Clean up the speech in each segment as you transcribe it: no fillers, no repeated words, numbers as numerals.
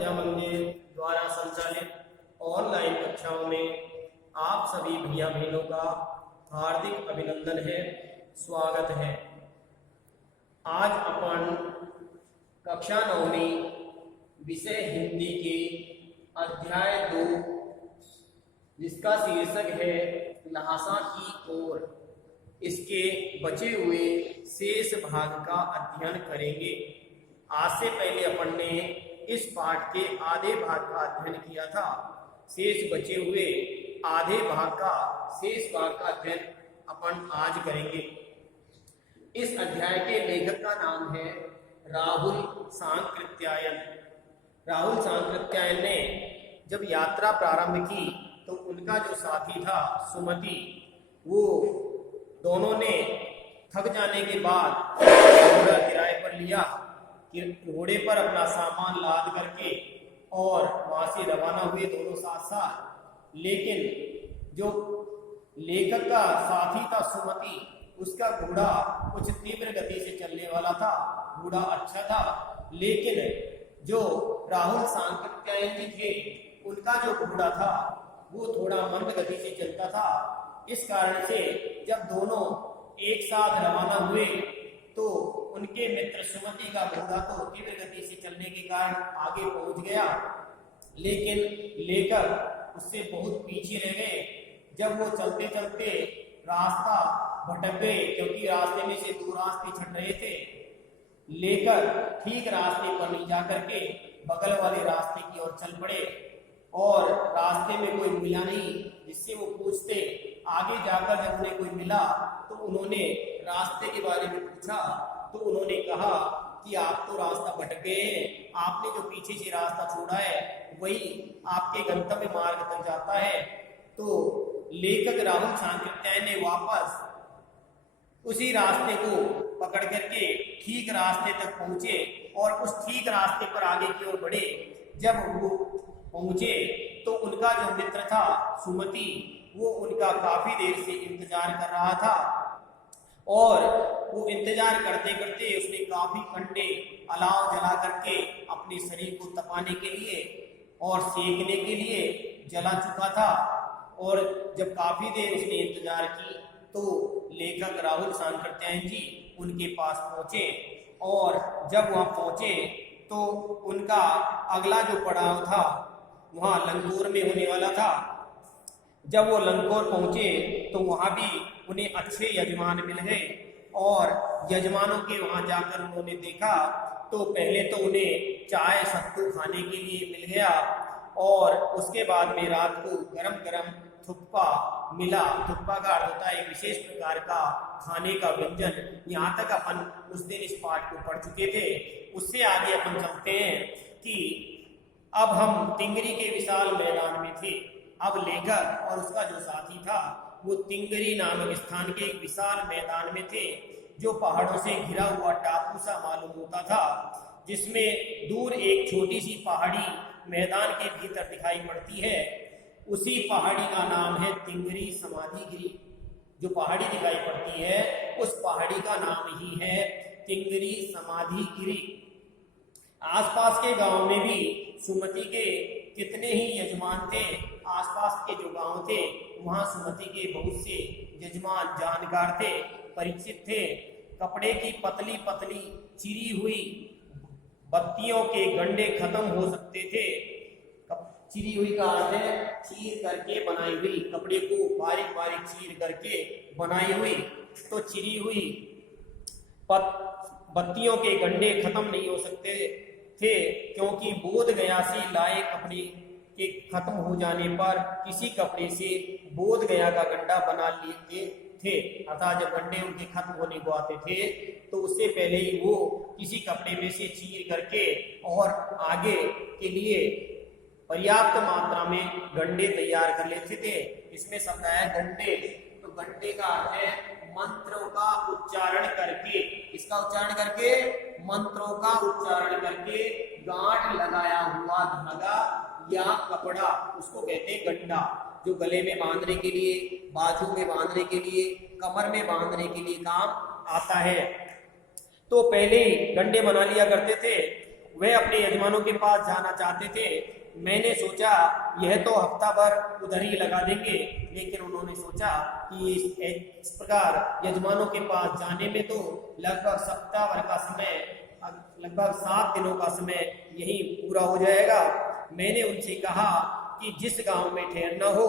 विद्या मंदिर द्वारा संचालित ऑनलाइन कक्षाओं में आप सभी भैया बहनों का हार्दिक अभिनंदन है, स्वागत है। आज अपन कक्षा 9वीं विषय हिंदी के अध्याय 2 जिसका शीर्षक है लहासा की ओर, इसके बचे हुए शेष भाग का अध्ययन करेंगे। आज से पहले अपन ने इस पाठ के आधे भाग का अध्ययन किया था। शेष बचे हुए आधे भाग का अध्ययन अपन आज करेंगे। इस अध्याय के लेखक का नाम है राहुल सांकृत्यायन। राहुल सांकृत्यायन ने जब यात्रा प्रारंभ की तो उनका जो साथी था सुमति, वो दोनों ने थक जाने के बाद घोड़ा किराए पर लिया कि घोड़े पर अपना सामान लाद करके और वहां से रवाना हुए दोनों साथ साथ। लेकिन जो लेखक का साथी था सुमति, उसका घोड़ा कुछ तीव्र गति से चलने वाला था। घोड़ा अच्छा था, लेकिन जो राहुल सांकृत्यायन जी थे उनका जो घोड़ा था वो थोड़ा मंद गति से चलता था। इस कारण से जब दोनों एक साथ रवाना हुए तो उनके मित्र सुमति का घोड़ा तो तीव्र गति से चलने के कारण आगे पहुंच गया, लेकिन लेखक उससे बहुत पीछे रह गए। जब वो चलते चलते रास्ता भटक गए, क्योंकि रास्ते में से 2 रास्ते छट रहे थे। लेखक ठीक रास्ते पर नहीं जाकर के बगल वाले रास्ते की ओर चल पड़े और रास्ते में कोई मिला नहीं जिससे वो पूछते। आगे जाकर जब उन्हें कोई मिला तो उन्होंने रास्ते के बारे में पूछा तो उन्होंने कहा कि आप तो रास्ता भटक गए हैं, आपने जो पीछे से रास्ता छोड़ा है वही आपके गंतव्य मार्ग तक जाता है। तो लेखक राहुल सांकृत्यायन ने वापस उसी रास्ते को पकड़ करके ठीक रास्ते तक पहुंचे और उस ठीक रास्ते पर आगे की ओर बढ़े। जब वो पहुंचे तो उनका जो मित्र था सुमति, वो उनका काफी देर से इंतजार कर रहा था और वो इंतजार करते करते उसने काफी घंटे अलाव जला करके अपने शरीर को तपाने के लिए और सेकने के लिए जला चुका था। और जब काफी देर उसने इंतजार की तो लेखक राहुल सांकृत्यायन जी उनके पास पहुंचे और जब वहां पहुंचे तो उनका अगला जो पड़ाव था वहां लंगोर में होने वाला था। जब वो लंगोर पहुंचे तो वहां भी उन्हें अच्छे यजमान मिल गए और यजमानों के वहां जाकर उन्होंने देखा तो पहले तो उन्हें चाय सत्तू खाने के लिए मिल गया और उसके बाद में रात को गरम गरम थुप्पा मिला। थुप्पा का अर्थ होता है विशेष प्रकार का खाने का व्यंजन। यहाँ तक अपन उस दिन इस पाठ को पढ़ चुके थे। उससे आगे अपन चलते हैं कि अब हम तिंगरी के विशाल मैदान में थे। अब लेखक और उसका जो साथी था वो तिंगरी नामक स्थान के एक विशाल मैदान में थे, जो पहाड़ों से घिरा हुआ टापू सा मालूम होता था, जिसमें दूर एक छोटी सी पहाड़ी मैदान के भीतर दिखाई पड़ती है। उसी पहाड़ी का नाम है तिंगरी समाधिगिरी। जो पहाड़ी दिखाई पड़ती है उस पहाड़ी का नाम ही है तिंगरी समाधिगिरी। आसपास के गांव में भी सुमति के कितने ही यजमान थे। आसपास के जो गांव थे वहां सुमति के बहुत से यजमान जानकार थे, परिचित थे। कपड़े की पतली पतली चिरी हुई बत्तियों के गंडे खत्म हो सकते थे। चिरी हुई का अर्थ है चीर करके बनाई हुई, कपड़े को बारीक बारीक चीर करके बनाई हुई। तो चिरी हुई बत्तियों के गंडे खत्म नहीं हो सकते थे, क्योंकि बोध गया से लाए कपड़े के खत्म हो जाने पर किसी कपड़े से बोध गया का गंडा बना लेते थे। अर्थात जब गंडे उनके खत्म होने को आते थे तो उससे पहले ही वो किसी कपड़े में से चीर करके और आगे के लिए पर्याप्त मात्रा में गंडे तैयार कर लेते थे। इसमें शब्द है गंडे। तो गंडे का अर्थ है मंत्रों का उच्चारण करके, इसका उच्चारण करके, मंत्रों का उच्चारण करके गांठ लगाया हुआ धागा या कपड़ा, उसको कहते हैं गंडा, जो गले में बांधने के लिए, बाजू में बांधने के लिए, कमर में बांधने के लिए काम आता है। तो पहले ही गंडे बना लिया करते थे। वे अपने यजमानों के पास जाना चाहते थे। मैंने सोचा यह तो हफ्ता भर उधर ही लगा देंगे, लेकिन उन्होंने सोचा कि इस प्रकार यजमानों के पास जाने में तो लगभग सप्ताह भर का समय, लगभग 7 दिनों का समय यही पूरा हो जाएगा। मैंने उनसे कहा कि जिस गांव में ठहरना हो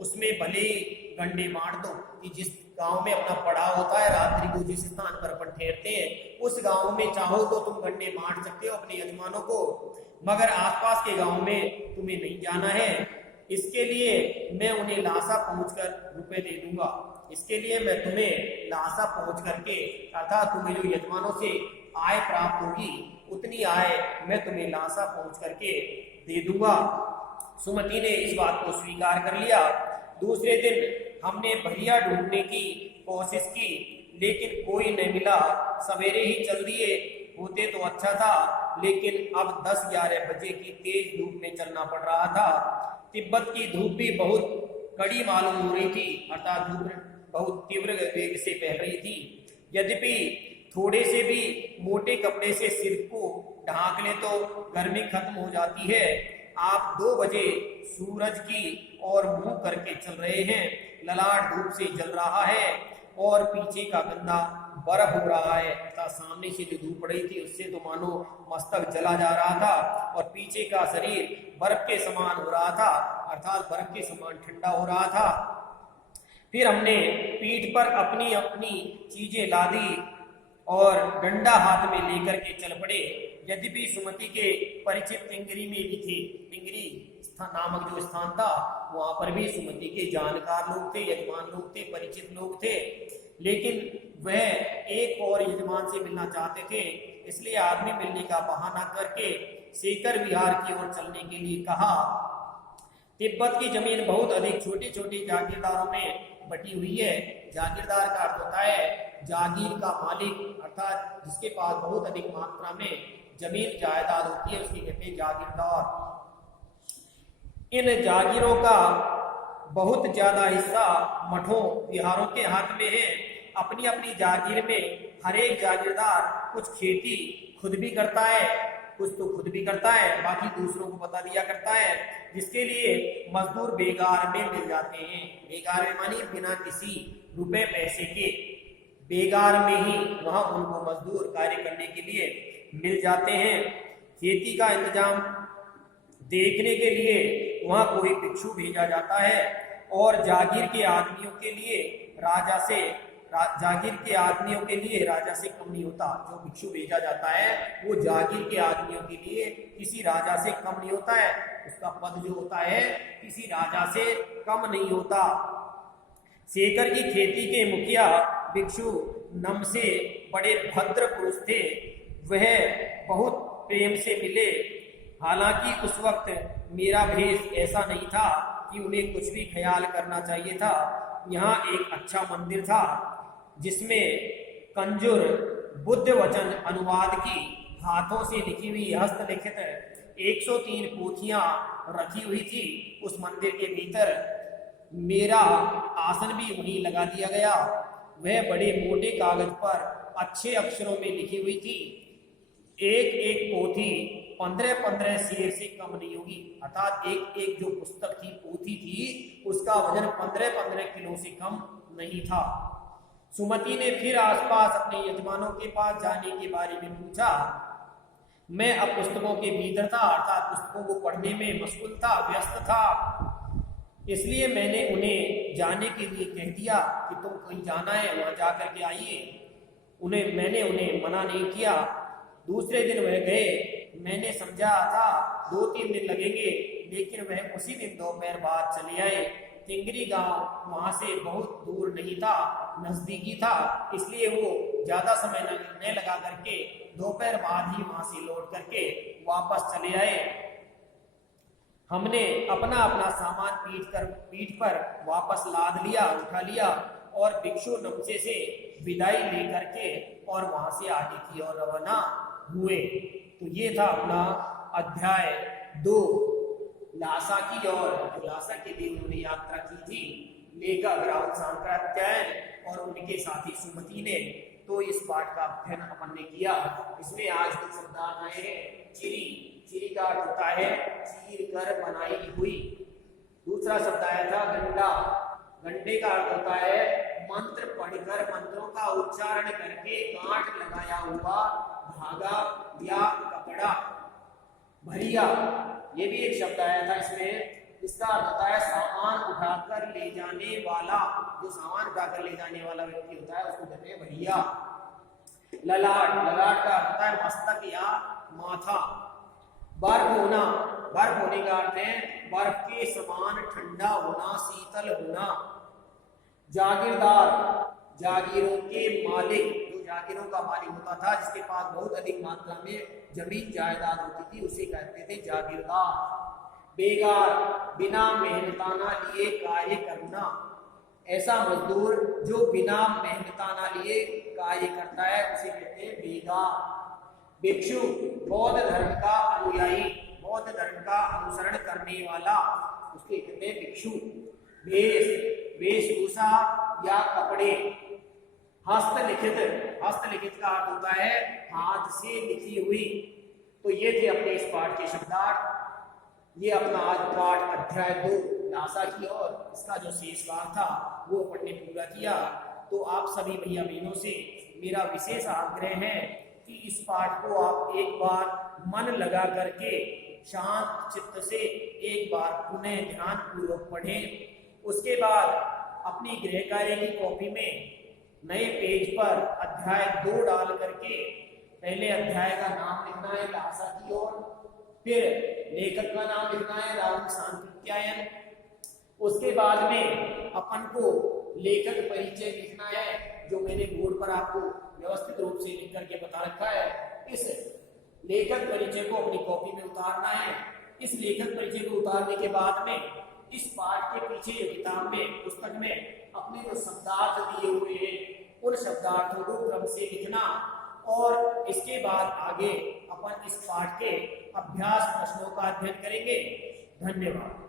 उसमें भले ही गंडे मार दो, कि जिस गांव में अपना पड़ाव होता है, रात्रि को जिस स्थान पर अपन ठहरते हैं उस गांव में चाहो तो तुम गंडे मार सकते हो अपने यजमानों को, मगर आसपास के गांव में तुम्हें नहीं जाना है। इसके लिए मैं उन्हें लासा पहुंचकर रुपए दे दूंगा। इसके लिए मैं तुम्हें लासा पहुंच करके, अर्थात तुम्हें जो यजमानों से आय प्राप्त होगी उतनी आय मैं तुम्हें लासा पहुंच करके दे दूंगा। सुमति ने इस बात को स्वीकार कर लिया। दूसरे दिन हमने भैया ढूंढने की कोशिश की, लेकिन कोई नहीं मिला। सवेरे ही चल दिए होते तो अच्छा था, लेकिन अब 10-11 बजे की तेज धूप में चलना पड़ रहा था। तिब्बत की धूप भी बहुत कड़ी मालूम हो रही थी, अर्थात धूप बहुत तीव्र वेग से बह रही थी। यद्यपि थोड़े से भी मोटे कपड़े से सिर को ढांक ले तो गर्मी खत्म हो जाती है। आप 2 बजे सूरज की ओर मुंह करके चल रहे हैं। ललाट धूप से जल रहा है और पीछे का कंधा बर्फ हो रहा है, तथा सामने से जो धूप पड़ी थी उससे तो मानो मस्तक जला जा रहा था और पीछे का शरीर बर्फ के समान हो रहा था, अर्थात बर्फ के समान ठंडा हो रहा था। फिर हमने पीठ पर अपनी अपनी चीजें लादी और डंडा हाथ में लेकर के चल पड़े। यद्यपि सुमति के परिचित टिंगरी में भी थे, टिंगरी नामक जो स्थान था वहां पर भी सुमति के जानकार लोग थे, यजमान लोग थे, परिचित लोग थे, लेकिन वह एक और यजमान से मिलना चाहते थे। इसलिए आदमी मिलने का बहाना करके शेखर विहार की ओर चलने के लिए कहा। तिब्बत की जमीन बहुत अधिक छोटे छोटे जागीरदारों में बटी हुई है। जागीरदार का अर्थ होता है जागीर का मालिक, अर्थात जिसके पास बहुत अधिक मात्रा में जमीन जायदाद होती है उसकी कहते हैं जागीरदार। इन जागीरों का बहुत ज्यादा हिस्सा मठों विहारों के हाथ में है। अपनी अपनी जागीर में हर एक जागीरदार कुछ खेती खुद भी करता है, कुछ तो खुद भी करता है, बाकी दूसरों को बता दिया करता है, जिसके लिए मजदूर बेगार में मिल जाते हैं। बेगार में मानी बिना किसी रुपए पैसे के, बेगार में ही वहां उनको मजदूर कार्य करने के लिए मिल जाते हैं। खेती का इंतजाम देखने के लिए वहां कोई भिक्षु भेजा जाता है और जागीर के आदमियों के लिए राजा से कम नहीं होता। जो भिक्षु भेजा जाता है वो जागीर के आदमियों के लिए किसी राजा से कम नहीं होता है, उसका पद जो होता है किसी राजा से कम नहीं होता। शेखर की खेती के मुखिया भिक्षु नमसे बड़े भद्र पुरुष थे। वह बहुत प्रेम से मिले। हालांकि उस वक्त मेरा भेष ऐसा नहीं था कि उन्हें कुछ भी ख्याल करना चाहिए था। यहाँ एक अच्छा मंदिर था जिसमें कंजुर बुद्ध वचन अनुवाद की हाथों से लिखी हुई हस्तलिखित 103 पोथियां रखी हुई थी। उस मंदिर के भीतर मेरा आसन भी वहीं लगा दिया गया। वह बड़े मोटे कागज पर अच्छे अक्षरों में लिखी हुई थी। एक एक पोथी 15-15 शेर से कम नहीं होगी, अर्थात एक एक जो पुस्तक थी, पोथी थी, उसका वजन 15-15 किलो से कम नहीं था। सुमति ने फिर आसपास अपने यजमानों के पास जाने के बारे में पूछा। मैं अब पुस्तकों के भीतर था, अर्थात पुस्तकों को पढ़ने में मशगूल था, व्यस्त था। इसलिए मैंने उन्हें जाने के लिए कह दिया कि तुम कहीं जाना है वहां जाकर के आइए। मैंने उन्हें मना नहीं किया। दूसरे दिन वह गए। मैंने समझा था 2-3 दिन लगेंगे, लेकिन वह उसी दिन दोपहर बाद चले आए। टिंगरी गांव वहां से बहुत दूर नहीं था, नजदीकी था, इसलिए वो ज्यादा समय न लगा करके दोपहर बाद ही वहां से लौट करके वापस चले आए। हमने अपना अपना सामान पीठ पर वापस लाद लिया, उठा लिया और भिक्षु नमसे से विदाई लेकर के और वहां से आगे की ओर रवाना हुए। तो ये था अपना अध्याय 2, लासा की ओर। लासा के लिए उन्होंने यात्रा की थी। लेखक राहुल सांकृत्यायन और उनके साथी सुमति ने तो इस पाठ का अध्ययन अपन ने किया। इसमें आज कुछ शब्द आए हैं। चिरी, चिरी का अर्थ होता है चीर कर बनाई हुई। दूसरा शब्द आया था गंडा, गंडे का अर्थ होता है मंत्र पढ़कर, मंत्रों का उच्चारण करके गांठ लगाया हुआ धागा या कपड़ा। भरिया, ये भी एक शब्द आया था इसमें, इसका अर्थ होता है सामान उठाकर ले जाने वाला। जो सामान उठाकर ले जाने वाला व्यक्ति होता है उसको कहते हैं भरिया। ललाट, ललाट का अर्थ होता है मस्तक या माथा। बर्फ होना, बर्फ होने का अर्थ है बर्फ के समान ठंडा होना, शीतल होना। जागीरदार, जागीरों के मालिक, जो जागीरों का मालिक होता था, जिसके पास बहुत अधिक मात्रा में जमीन जायदाद होती थी, उसे कहते थे जागीरदार। बेगार, बिना मेहनताना लिए कार्य करना। ऐसा मजदूर जो बिना मेहनताना लिए कार्य करता है उसे कहते हैं बेगार। भिक्षु, बौद्ध धर्म का अनुयायी, बौद्ध धर्म का अनुसरण करने वाला, उसके कहते हैं भिक्षु। भेष, वेशभूषा या कपड़े। हस्तलिखित, हस्तलिखित का अर्थ होता है हाथ से लिखी हुई। तो ये थे अपने इस पाठ के शब्दार्थ। ये अपना आज पाठ अध्याय 2 आशा की और इसका जो शेष भाग था वो अपन ने पूरा किया। तो आप सभी भैया बहनों से मेरा विशेष आग्रह है कि इस पाठ को आप एक बार मन लगा करके शांत चित्त से एक बार पुनः ध्यान पूर्वक पढ़ें। उसके बाद अपनी गृह कार्य की कॉपी में नए पेज पर अध्याय 2 डाल करके पहले अध्याय का नाम लिखना है लासा की ओर, फिर लेखक का नाम लिखना है राहुल सांकृत्यायन। उसके बाद में अपन को लेखक परिचय लिखना है, जो मैंने बोर्ड पर आपको व्यवस्थित रूप से लिख करके बता रखा है। इस लेखक परिचय को अपनी कॉपी में उतारना है। इस लेखक परिचय को उतारने के बाद में इस पाठ के पीछे किताब में, पुस्तक में अपने जो शब्दार्थ दिए हुए हैं उन शब्दार्थों को क्रम से लिखना और इसके बाद आगे अपन इस पाठ के अभ्यास प्रश्नों का अध्ययन करेंगे। धन्यवाद।